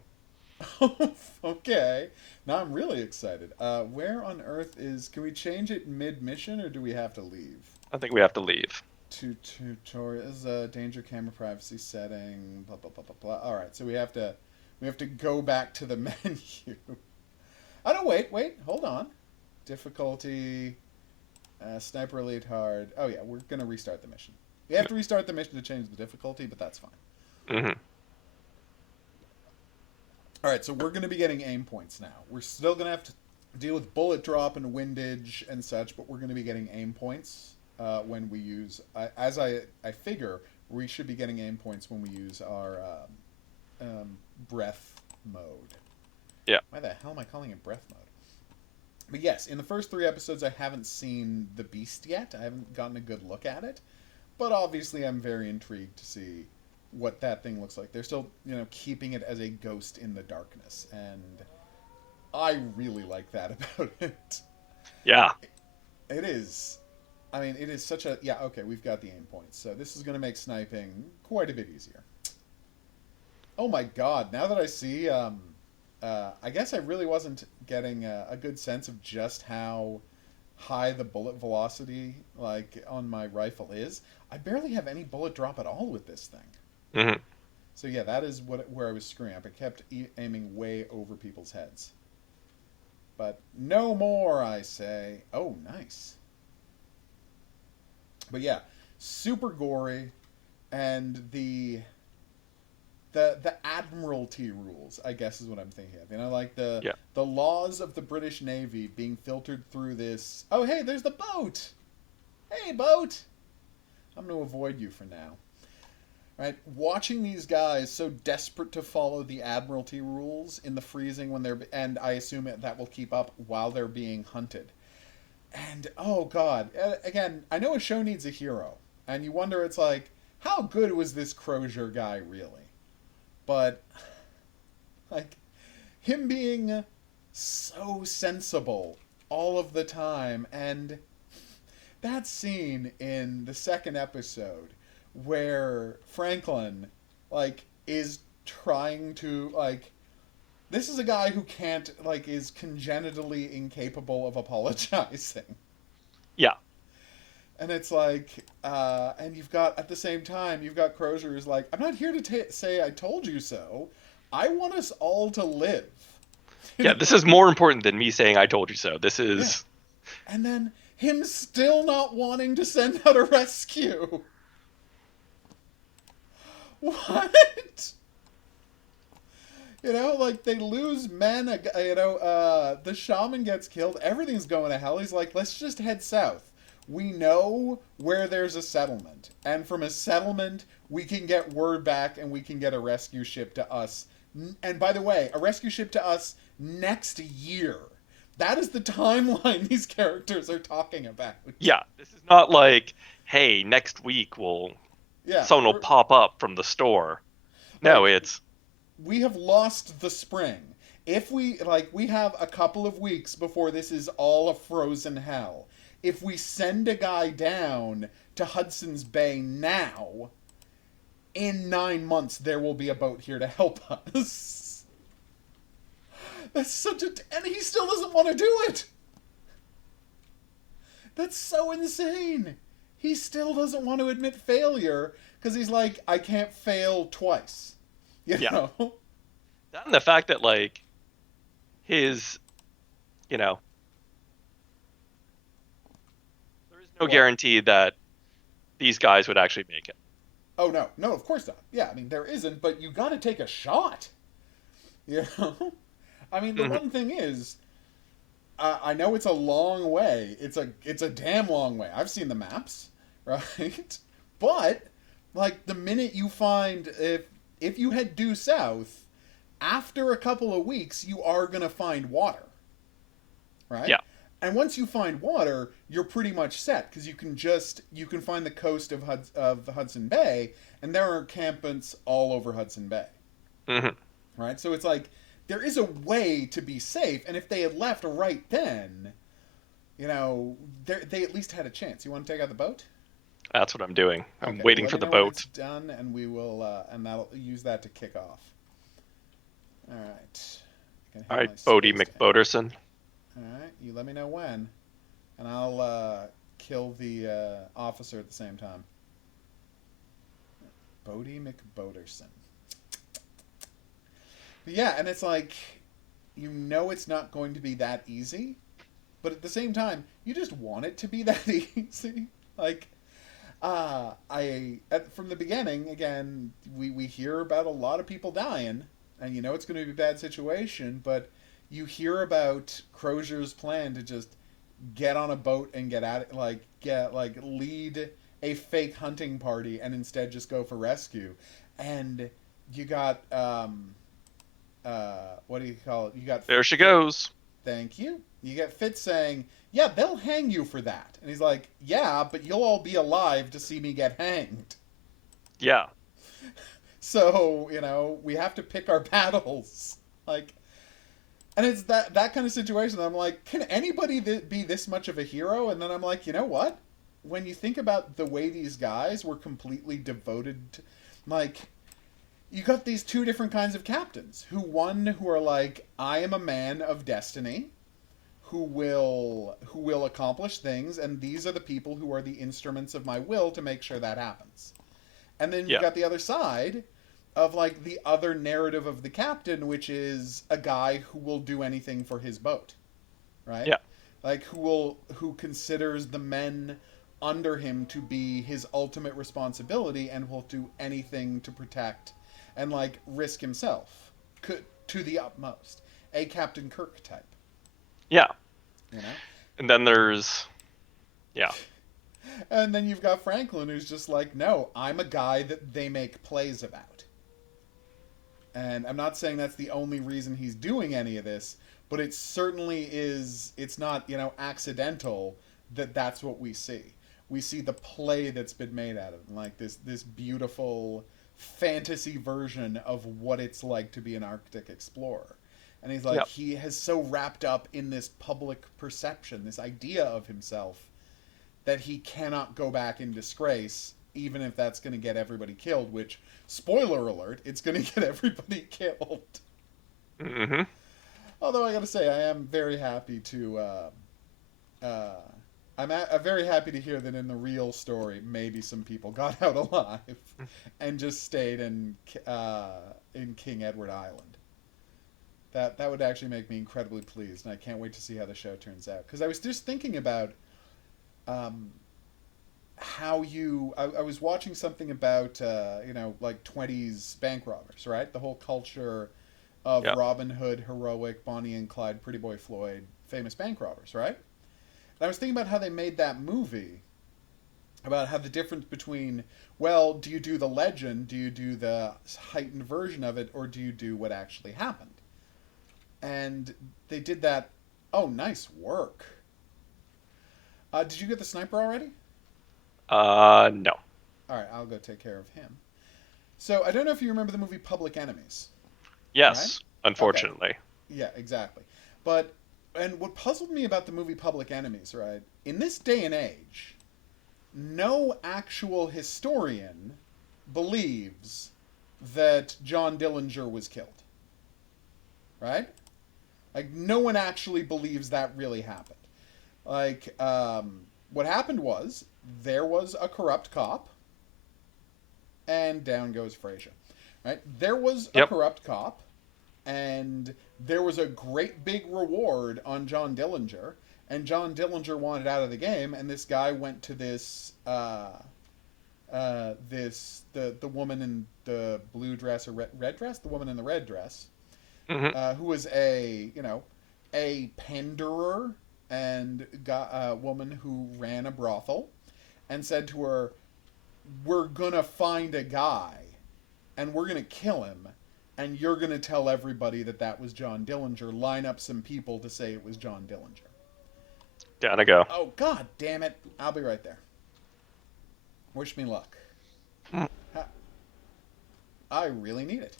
Okay. Now I'm really excited. Where on earth can we change it mid-mission, or do we have to leave? I think we have to leave. To tutorial is danger, camera privacy setting, blah blah blah blah blah. All right, so we have to go back to the menu. Oh no, wait, hold on. Difficulty, sniper elite hard. Oh yeah, we're gonna restart the mission. We have to restart the mission to change the difficulty, but that's fine. Mm-hmm. All right, so we're going to be getting aim points now. We're still going to have to deal with bullet drop and windage and such, but we're going to be getting aim points when we use... as I figure, we should be getting aim points when we use our breath mode. Yeah. Why the hell am I calling it breath mode? But yes, in the first 3 episodes, I haven't seen the beast yet. I haven't gotten a good look at it. But obviously, I'm very intrigued to see what that thing looks like. They're still, keeping it as a ghost in the darkness, and I really like that about it. Yeah. It is. I mean, it is such a... Yeah, okay, we've got the aim points, so this is going to make sniping quite a bit easier. Oh my god, now that I see... I guess I really wasn't getting a good sense of just how high the bullet velocity, like, on my rifle is. I barely have any bullet drop at all with this thing. Mm-hmm. So yeah, that is where I was screwing up. I kept aiming way over people's heads. But no more, I say. Oh, nice. But yeah, super gory, and the Admiralty rules, I guess, is what I'm thinking of. Like the laws of the British Navy being filtered through this. Oh, hey, there's the boat. Hey, boat. I'm going to avoid you for now. Right? Watching these guys so desperate to follow the Admiralty rules in the freezing when they're, and I assume that will keep up while they're being hunted. And oh god, again, I know a show needs a hero, and you wonder, it's like, how good was this Crozier guy really? But like, him being so sensible all of the time, and that scene in the second episode where Franklin, like, is trying to, like, this is a guy who can't, like, is congenitally incapable of apologizing. Yeah. And it's like, and you've got, at the same time, you've got Crozier who's like, I'm not here to say I told you so. I want us all to live. Yeah, this is more important than me saying I told you so. This is... Yeah. And then him still not wanting to send out a rescue. What? You know, like, they lose men, the shaman gets killed, everything's going to hell. He's like, let's just head south. We know where there's a settlement. And from a settlement, we can get word back and we can get a rescue ship to us. And by the way, a rescue ship to us next year. That is the timeline these characters are talking about. Yeah, this is not like, hey, next week someone will pop up from the store. No, it's... We have lost the spring. If we have a couple of weeks before this is all a frozen hell. If we send a guy down to Hudson's Bay now, in 9 months there will be a boat here to help us. That's such a... And he still doesn't want to do it! That's so insane! He still doesn't want to admit failure, because he's like, I can't fail twice. You know? That and the fact that, like, his, there is no guarantee that these guys would actually make it. Oh, no. No, of course not. Yeah, I mean, there isn't, but you gotta take a shot. You know? I mean, the one thing is, I know it's a long way. It's a damn long way. I've seen the maps, right? But, like, the minute you find, if you head due south, after a couple of weeks, you are going to find water. Right? Yeah. And once you find water, you're pretty much set, because you can find the coast of Hudson Bay, and there are encampments all over Hudson Bay. Mm-hmm. Right? So it's like, there is a way to be safe, and if they had left right then, they at least had a chance. You want to take out the boat? That's what I'm doing. I'm Okay, waiting for the boat. It's done, and we will, and that'll use that to kick off. All right. All right, Bodie McBoderson. All right, you let me know when, and I'll kill the officer at the same time. Bodie McBoderson. Yeah, and it's like, it's not going to be that easy, but at the same time, you just want it to be that easy. Like, from the beginning, again, we hear about a lot of people dying, and it's going to be a bad situation, but you hear about Crozier's plan to just get on a boat and get at it, lead a fake hunting party and instead just go for rescue. And you got, what do you call it? You got... There she goes. Thank you. You get Fitz saying, yeah, they'll hang you for that. And he's like, yeah, but you'll all be alive to see me get hanged. Yeah. So, we have to pick our battles. Like, and it's that kind of situation. I'm like, can anybody be this much of a hero? And then I'm like, you know what? When you think about the way these guys were completely devoted to, like, you got these two different kinds of captains. Who are like, I am a man of destiny, who will accomplish things, and these are the people who are the instruments of my will to make sure that happens. And then you got the other side of, like, the other narrative of the captain, which is a guy who will do anything for his boat, right? Yeah. Like, who considers the men under him to be his ultimate responsibility and will do anything to protect and, like, risk himself to the utmost. A Captain Kirk type. Yeah. You know? And then there's... Yeah. And then you've got Franklin, who's just like, no, I'm a guy that they make plays about. And I'm not saying that's the only reason he's doing any of this, but it certainly is. It's not, accidental that that's what we see. We see the play that's been made out of it, like this beautiful fantasy version of what it's like to be an Arctic explorer. And he's like, Yep. he has so wrapped up in this public perception, this idea of himself, that he cannot go back in disgrace, even if that's going to get everybody killed, which, spoiler alert, it's going to get everybody killed. Mm-hmm. Although I got to say, I am very happy to... I'm very happy to hear that in the real story, maybe some people got out alive and just stayed in King Edward Island. That would actually make me incredibly pleased, and I can't wait to see how the show turns out. Because I was just thinking about how I was watching something about, like 20s bank robbers, right? The whole culture of Robin Hood, heroic, Bonnie and Clyde, Pretty Boy Floyd, famous bank robbers, right? And I was thinking about how they made that movie, about how the difference between, well, do you do the legend, do you do the heightened version of it, or do you do what actually happened? And they did that. Oh, nice work. Did you get the sniper already? No. All right, I'll go take care of him. So I don't know if you remember the movie Public Enemies. Yes, right? Unfortunately. Okay. Yeah, exactly. And what puzzled me about the movie Public Enemies, right? In this day and age, no actual historian believes that John Dillinger was killed. Right? Like, no one actually believes that really happened. Like, what happened was, there was a corrupt cop, and down goes Frasier. Right? There was a corrupt cop, and there was a great big reward on John Dillinger, and John Dillinger wanted out of the game, and this guy went to the woman in the blue dress or red dress? The woman in the red dress. Mm-hmm. Who was a panderer and a woman who ran a brothel, and said to her, we're going to find a guy, and we're going to kill him, and you're going to tell everybody that was John Dillinger. Line up some people to say it was John Dillinger. Gotta go. Oh, God damn it. I'll be right there. Wish me luck. I really need it.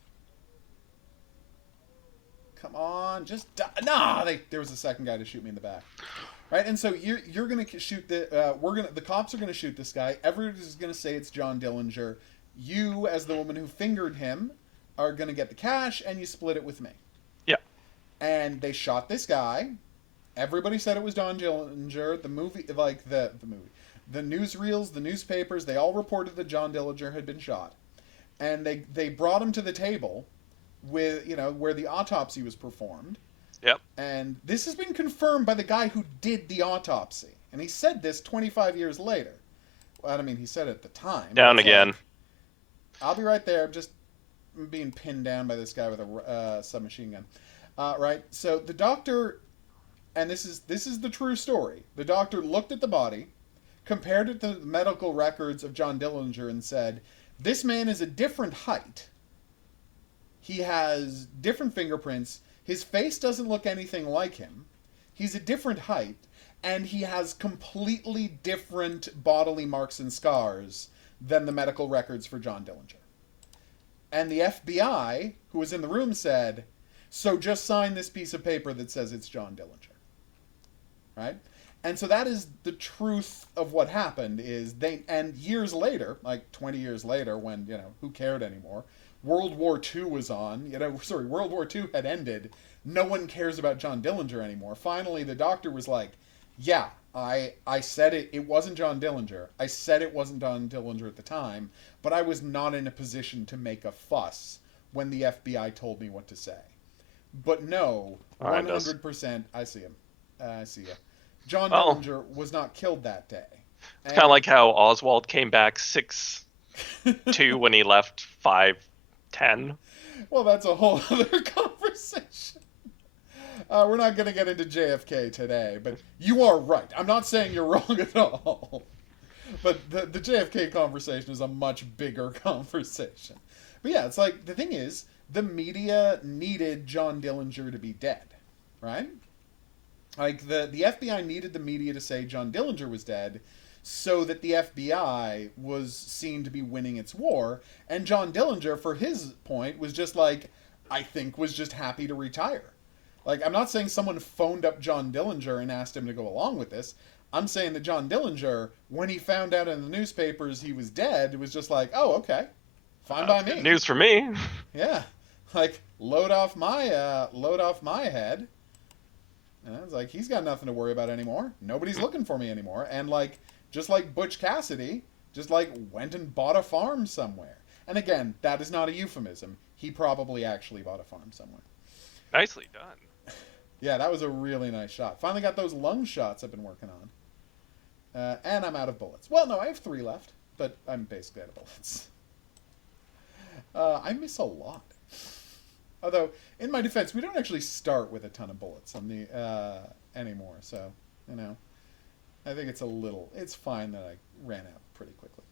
Come on, just die. Nah, there was a second guy to shoot me in the back, right? And so you're gonna shoot the cops are gonna shoot this guy. Everybody's gonna say it's John Dillinger. You, as the woman who fingered him, are gonna get the cash, and you split it with me. Yeah. And they shot this guy. Everybody said it was John Dillinger. The movie, the newsreels, the newspapers, they all reported that John Dillinger had been shot, and they brought him to the table with where the autopsy was performed. Yep. And this has been confirmed by the guy who did the autopsy, and he said this 25 years later. Well, I mean, he said it at the time. Down again. Like, I'll be right there. I'm just being pinned down by this guy with a submachine gun. Right. So the doctor, and this is the true story. The doctor looked at the body, compared it to the medical records of John Dillinger, and said, "This man is a different height. He has different fingerprints. His face doesn't look anything like him. He's a different height, and he has completely different bodily marks and scars than the medical records for John Dillinger." And the FBI, who was in the room, said, "So just sign this piece of paper that says it's John Dillinger." Right? And so that is the truth of what happened. And years later, like 20 years later, when, who cared anymore? World War II was on. World War II had ended. No one cares about John Dillinger anymore. Finally, the doctor was like, "Yeah, I said it. It wasn't John Dillinger. I said it wasn't John Dillinger at the time, but I was not in a position to make a fuss when the FBI told me what to say." But no, 100%. I see him. I see you. John Dillinger was not killed that day. It's kind of like how Oswald came back 6'2" when he left 5'10". Well, that's a whole other conversation. We're not going to get into JFK today, but you are right. I'm not saying you're wrong at all. But the JFK conversation is a much bigger conversation. But yeah, it's like, the thing is, the media needed John Dillinger to be dead, right? Like, the FBI needed the media to say John Dillinger was dead so that the FBI was seen to be winning its war. And John Dillinger, for his point, was just like, I think was just happy to retire. Like, I'm not saying someone phoned up John Dillinger and asked him to go along with this. I'm saying that John Dillinger, when he found out in the newspapers he was dead, was just like, oh, okay. Fine by me. Good news for me. Yeah. Like, load off my head. And I was like, he's got nothing to worry about anymore. Nobody's looking for me anymore. And, like, just like Butch Cassidy, just, like, went and bought a farm somewhere. And again, that is not a euphemism. He probably actually bought a farm somewhere. Nicely done. Yeah, that was a really nice shot. Finally got those lung shots I've been working on. And I'm out of bullets. Well, no, I have 3 left, but I'm basically out of bullets. I miss a lot. Although, in my defense, we don't actually start with a ton of bullets on the anymore. So, you know, I think it's fine that I ran out pretty quickly.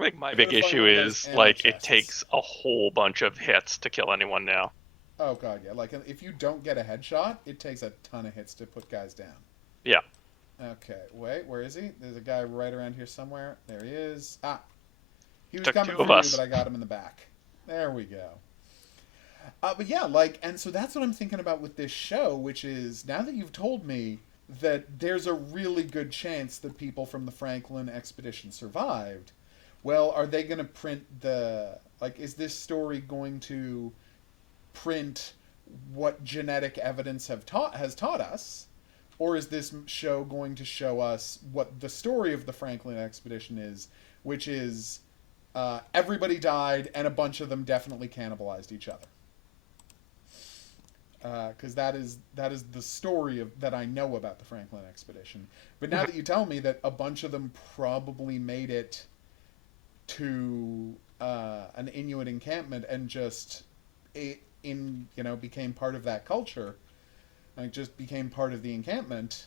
I think my big issue is, like, it takes a whole bunch of hits to kill anyone now. Oh, God, yeah. Like, if you don't get a headshot, it takes a ton of hits to put guys down. Yeah. Okay, wait, where is he? There's a guy right around here somewhere. There he is. Ah. He was Took coming 2 for of you, us. but I got him in the back. There we go. But yeah, like, and so that's what I'm thinking about with this show, which is, now that you've told me that there's a really good chance that people from the Franklin expedition survived, well, are they going to print is this story going to print what genetic evidence has taught us, or is this show going to show us what the story of the Franklin expedition is, which is everybody died and a bunch of them definitely cannibalized each other? Because that is the story that I know about the Franklin expedition. But now that you tell me that a bunch of them probably made it to an Inuit encampment and just became part of that culture, like just became part of the encampment,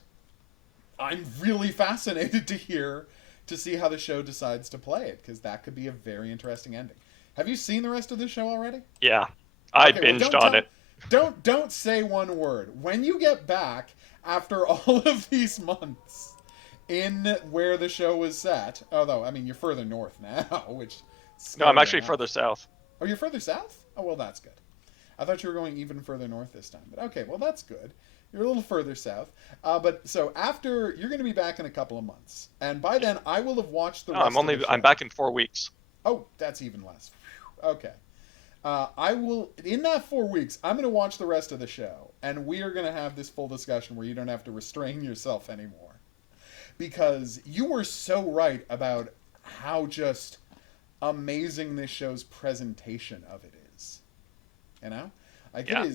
I'm really fascinated to see how the show decides to play it, because that could be a very interesting ending. Have you seen the rest of the show already? Yeah. I binged on it. Don't say one word. When you get back after all of these months in where the show was set, although, I mean, you're further north now, which... No, I'm actually further south. Oh, you're further south? Oh, well, that's good. I thought you were going even further north this time. But okay, well, that's good. You're a little further south. But so after, you're going to be back in a couple of months. And by then, I will have watched the rest of the show. I'm back in 4 weeks. Oh, that's even less. Okay. I will, in that 4 weeks, I'm going to watch the rest of the show, and we are going to have this full discussion where you don't have to restrain yourself anymore. Because you were so right about how just amazing this show's presentation of it is. You know? Like, yeah.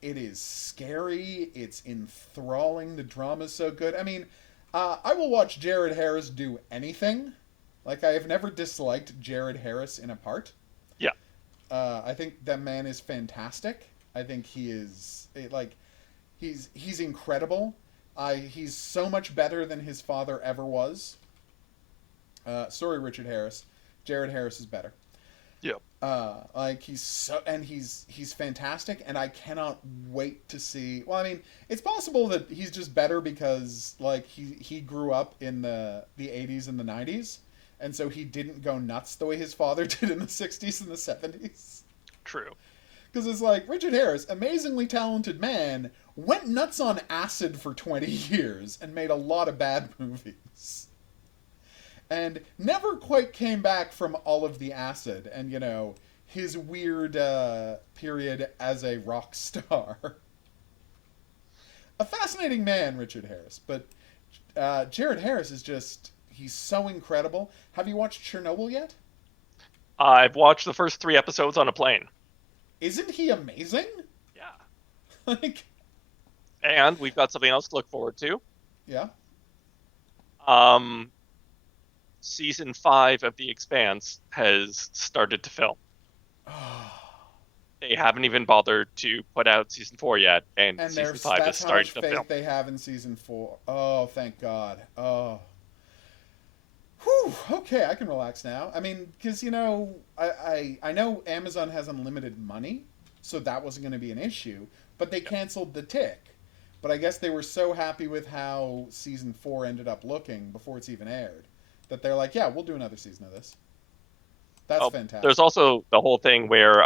It is scary, it's enthralling, the drama's so good. I mean, I will watch Jared Harris do anything. Like, I have never disliked Jared Harris in a part. Yeah. I think that man is fantastic. I think he is he's incredible. He's so much better than his father ever was. Sorry, Richard Harris. Jared Harris is better. Yeah. He's fantastic, and I cannot wait to see. Well, I mean, it's possible that he's just better because like he grew up in the 80s and the 90s. And so he didn't go nuts the way his father did in the 60s and the 70s. True. Because it's like, Richard Harris, amazingly talented man, went nuts on acid for 20 years and made a lot of bad movies. And never quite came back from all of the acid and, you know, his weird period as a rock star. A fascinating man, Richard Harris. But Jared Harris is just... He's so incredible. Have you watched Chernobyl yet? I've watched the first 3 episodes on a plane. Isn't he amazing? Yeah. And we've got something else to look forward to. Yeah. Season 5 of The Expanse has started to film. They haven't even bothered to put out season 4 yet, and season 5 is starting to film. They have in season 4. Oh, thank God. Oh. Whew, okay, I can relax now. I mean, because I know Amazon has unlimited money, so that wasn't going to be an issue. But they Yep. canceled the Tick. But I guess they were so happy with how season 4 ended up looking before it's even aired that they're like, yeah, we'll do another season of this. That's Oh, there's fantastic. also the whole thing where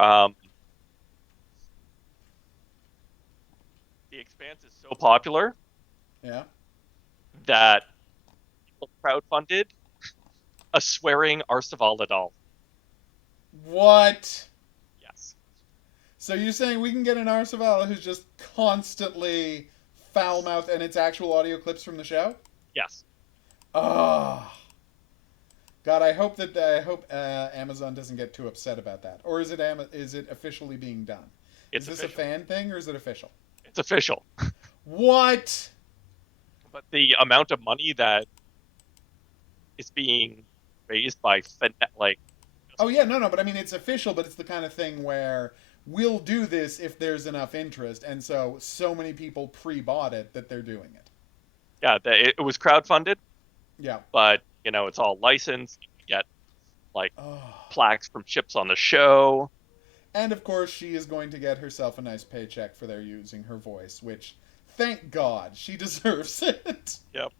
The Expanse is so popular Yeah. that people crowdfunded a swearing Arcevala doll. What? Yes. So you're saying we can get an Arsavala who's just constantly foul mouthed and it's actual audio clips from the show? Yes. Ah. God, I hope Amazon doesn't get too upset about that. Or is it officially being done? Is It's this a official. fan thing or is it official? It's official. What? But the amount of money that is being raised by like Oh yeah, no, but I mean it's official, but it's the kind of thing where we'll do this if there's enough interest, and so many people pre-bought it that they're doing it. yeah, it was crowdfunded, Yeah. but it's all licensed. You can get like Oh. plaques from ships on the show. And of course, she is going to get herself a nice paycheck for their using her voice, which, thank God, she deserves it. Yep.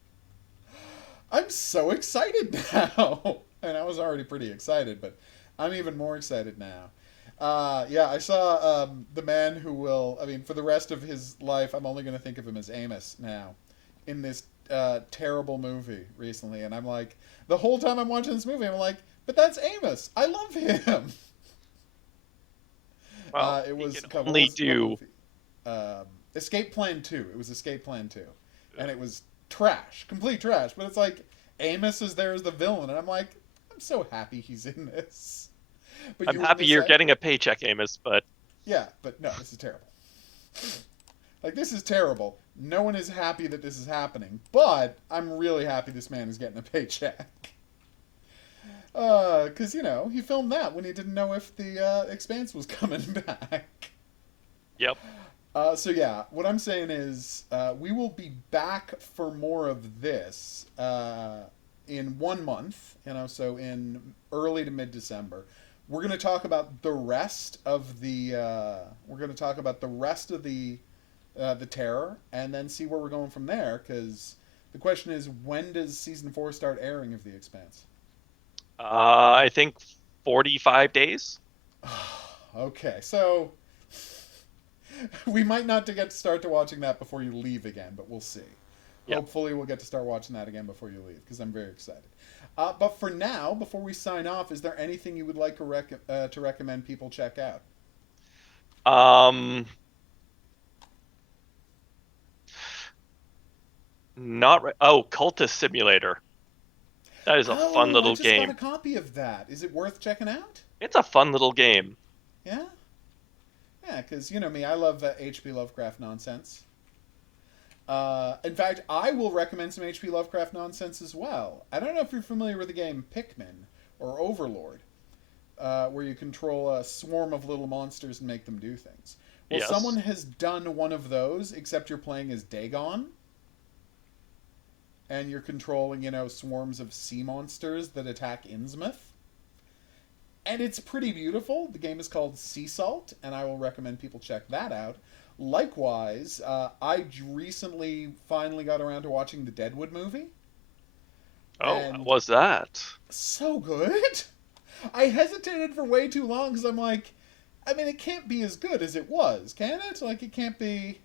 I'm so excited now. And I was already pretty excited, but I'm even more excited now. Yeah, I saw the man who will, I mean, for the rest of his life, I'm only going to think of him as Amos now in this terrible movie recently. And I'm like, the whole time I'm watching this movie, I'm like, but that's Amos. I love him. Well, It he was can what only was what do. movie? Escape Plan 2. It was Escape Plan 2, and it was trash, complete trash. But it's like Amos is there as the villain, and I'm like, I'm so happy he's in this. But I'm you were gonna happy you're say, getting a paycheck, Amos, but yeah, but no, this is terrible. Like this is terrible. No one is happy that this is happening, but I'm really happy this man is getting a paycheck. Because he filmed that when he didn't know if the Expanse was coming back. yep. So yeah, what I'm saying is we will be back for more of this in 1 month. So in early to mid December, we're going to talk about the rest of the. We're going to talk about the rest of the Terror, and then see where we're going from there. Because the question is, when does season 4 start airing of The Expanse? I think 45 days. Okay, so we might not to get to start to watching that before you leave again, but we'll see. Yep. Hopefully, we'll get to start watching that again before you leave because I'm very excited. But for now, before we sign off, is there anything you would like to recommend people check out? Um, not right. Oh, Cultist Simulator. That is a fun Oh, I little just got a game. copy of that. Is it worth checking out? It's a fun little game. Yeah? Yeah, because you know me, I love H.P. Lovecraft nonsense. In fact, I will recommend some H.P. Lovecraft nonsense as well. I don't know if you're familiar with the game Pikmin or Overlord, where you control a swarm of little monsters and make them do things. Well, someone Yes. has done one of those, except you're playing as Dagon, and you're controlling, swarms of sea monsters that attack Innsmouth. And it's pretty beautiful. The game is called Sea Salt, and I will recommend people check that out. Likewise, I recently finally got around to watching the Deadwood movie, Oh, how and was that? so good. I hesitated for way too long because I'm like, I mean, it can't be as good as it was, can it? Like, it can't be,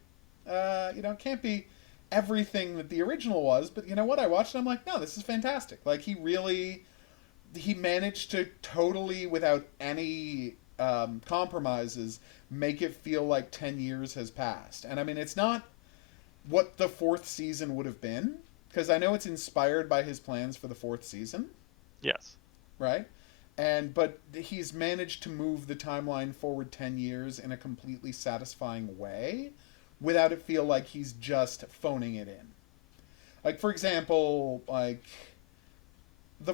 it can't be everything that the original was. But you know what? I watched it. I'm like, no, this is fantastic. Like, he managed to totally, without any compromises, make it feel like 10 years has passed. And I mean, it's not what the fourth season would have been, because I know it's inspired by his plans for the fourth season, Yes. right? But he's managed to move the timeline forward 10 years in a completely satisfying way without it feel like he's just phoning it in. Like, for example, like the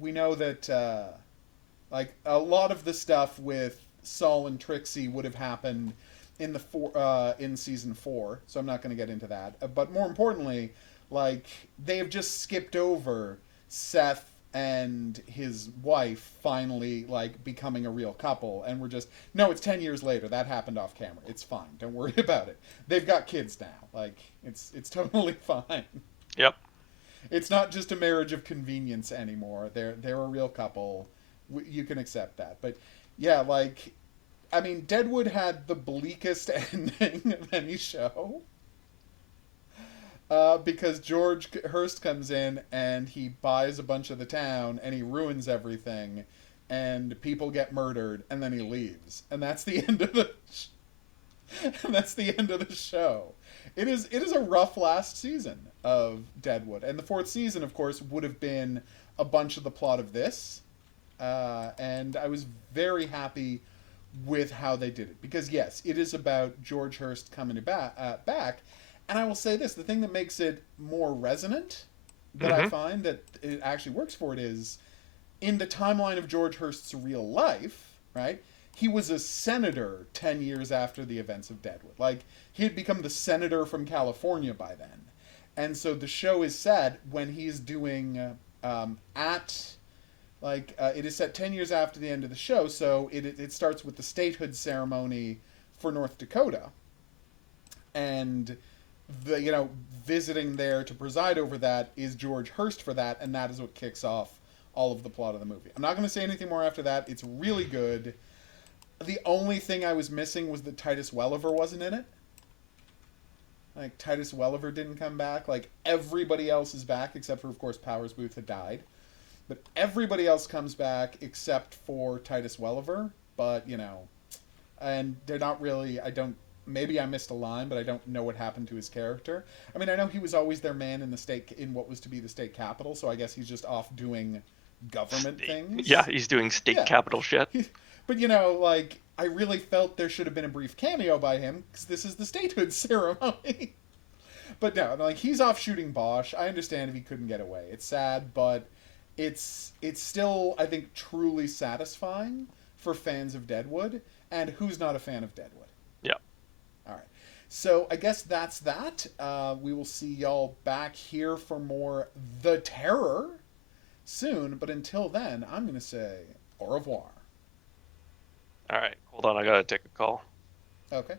we know that like a lot of the stuff with Saul and Trixie would have happened in in season 4, so I'm not going to get into that. But more importantly, Like, they have just skipped over Seth and his wife finally, like, becoming a real couple, and we're just, no, it's 10 years later. That happened off camera. It's fine. Don't worry about it. They've got kids now. Like, it's totally fine. Yep. It's not just a marriage of convenience anymore. They're a real couple. You can accept that. But yeah, like, I mean, Deadwood had the bleakest ending of any show. Because George Hearst comes in and he buys a bunch of the town and he ruins everything, and people get murdered, and then he leaves, and that's the end of the and that's the end of the show. It is a rough last season of Deadwood, and the fourth season, of course, would have been a bunch of the plot of this, and I was very happy with how they did it, because yes, it is about George Hearst coming back. And I will say this, the thing that makes it more resonant, that I find that it actually works for it, is in the timeline of George Hearst's real life, right? He was a senator 10 years after the events of Deadwood. Like, he had become the senator from California by then. And so the show is set when he's doing it is set 10 years after the end of the show, so it starts with the statehood ceremony for North Dakota. And visiting there to preside over that is George Hearst for that, and that is what kicks off all of the plot of the movie. I'm not going to say anything more after that. It's really good. The only thing I was missing was that Titus Welliver wasn't in it. Like, Titus Welliver didn't come back. Like, everybody else is back, except for, of course, Powers Booth had died. But everybody else comes back except for Titus Welliver. But, and they're not really, maybe I missed a line, but I don't know what happened to his character. I mean, I know he was always their man in what was to be the state capital, so I guess he's just off doing government things. Yeah, he's doing state capital shit. But, I really felt there should have been a brief cameo by him, because this is the statehood ceremony. But no, like, he's off shooting Bosch. I understand if he couldn't get away. It's sad, but it's still, I think, truly satisfying for fans of Deadwood, and who's not a fan of Deadwood? Yeah. All right. So I guess that's that. We will see y'all back here for more The Terror soon. But until then, I'm going to say au revoir. All right. Hold on. I got to take a call. Okay.